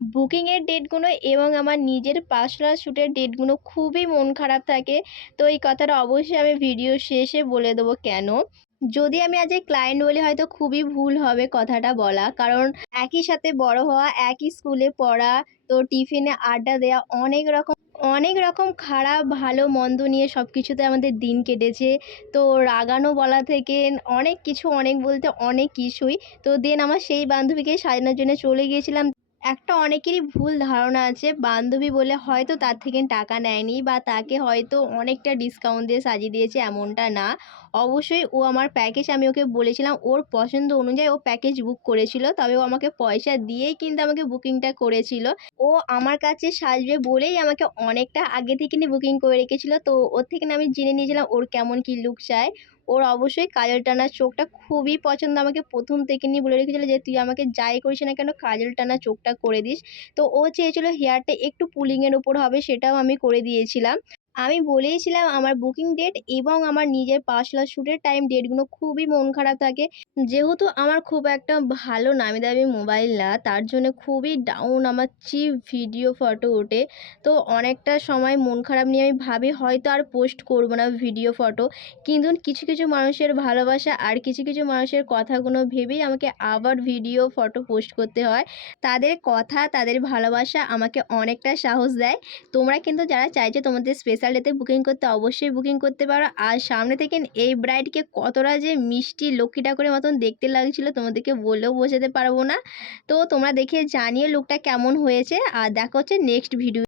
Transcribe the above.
বুকিংয়ের ডেটগুলো এবং আমার নিজের পার্সোনাল শ্যুটের ডেটগুলো খুবই মন খারাপ থাকে। তো এই কথাটা অবশ্যই আমি ভিডিও শেষে বলে দেবো কেন। যদি আমি আজ ক্লায়েন্ট বলি হয়তো খুবই ভুল হবে কথাটা বলা। কারণ একই সাথে বড় হওয়া, একই স্কুলে পড়া, তো টিফিনে আড্ডা দেওয়া, অনেক রকম খারাপ ভালো মন্দ নিয়ে সব কিছুতে আমাদের দিন কেটেছে। তো রাগানো বলা থেকে অনেক কিছু, অনেক বলতে অনেক কিছুই। তো দেন আমার সেই বান্ধবীকে সাজানোর জন্য চলে গিয়েছিলাম। একটা অনেকেরই ভুল ধারণা আছে বান্ধবী বলে হয়তো তার থেকে টাকা নেয়নি বা তাকে হয়তো অনেকটা ডিসকাউন্ট দিয়ে সাজিয়ে দিয়েছে, এমনটা না। অবশ্যই ও আমার প্যাকেজ, আমি ওকে বলেছিলাম ওর পছন্দ অনুযায়ী ও প্যাকেজ বুক করেছিল। তবে ও আমাকে পয়সা দিয়েই কিন্তু আমাকে বুকিংটা করেছিল। ও আমার কাছে সাজবে বলেই আমাকে অনেকটা আগে থেকে বুকিং করে রেখেছিল। তো ওর থেকে আমি জেনে নিয়েছিলাম ওর কেমন কী লুক চায়। ওর অবশ্যই কাজল টানা চোখটা খুবই পছন্দ। আমাকে প্রথম থেকে বলে রেখেছিল যে, "তুই আমাকে যাই করিস না কেন কাজল টানা চোখটা করে দিস।" তো ও চেয়েছিল হেয়ারটা একটু পুলিংয়ের উপর হবে, সেটাও আমি করে দিয়েছিলাম। আমি বলেইছিলাম আমার বুকিং ডেট এবং আমার নিজের পার্সোনাল শ্যুটের টাইম ডেটগুলো খুবই মন খারাপ থাকে। যেহেতু আমার খুব একটা ভালো নামি দামি মোবাইল না, তার জন্য খুবই ডাউন আমার চিপ ভিডিও ফটো ওঠে। তো অনেকটা সময় মন খারাপ নিয়ে আমি ভাবি হয়তো আর পোস্ট করব না ভিডিও ফটো। কিন্তু কিছু মানুষের ভালোবাসা আর কিছু মানুষের কথাগুলো ভেবেই আমাকে আবার ভিডিও ফটো পোস্ট করতে হয়। তাদের কথা, তাদের ভালোবাসা আমাকে অনেকটা সাহস দেয়। তোমরা কিন্তু যারা চাইছো তোমাদের স্পেশাল ডেতে বুকিং করতে অবশ্যই বুকিং করতে পারো। আর সামনে থেকে এই ব্রাইডকে কতটা যে মিষ্টি লক্ষ্মী ঠাকুরের মতন দেখতে লাগছিল তোমাদেরকে বলেও বোঝাতে পারবো না। তো তোমরা দেখে জানিও লুকটা কেমন হয়েছে। আর দেখা হচ্ছে নেক্সট ভিডিও।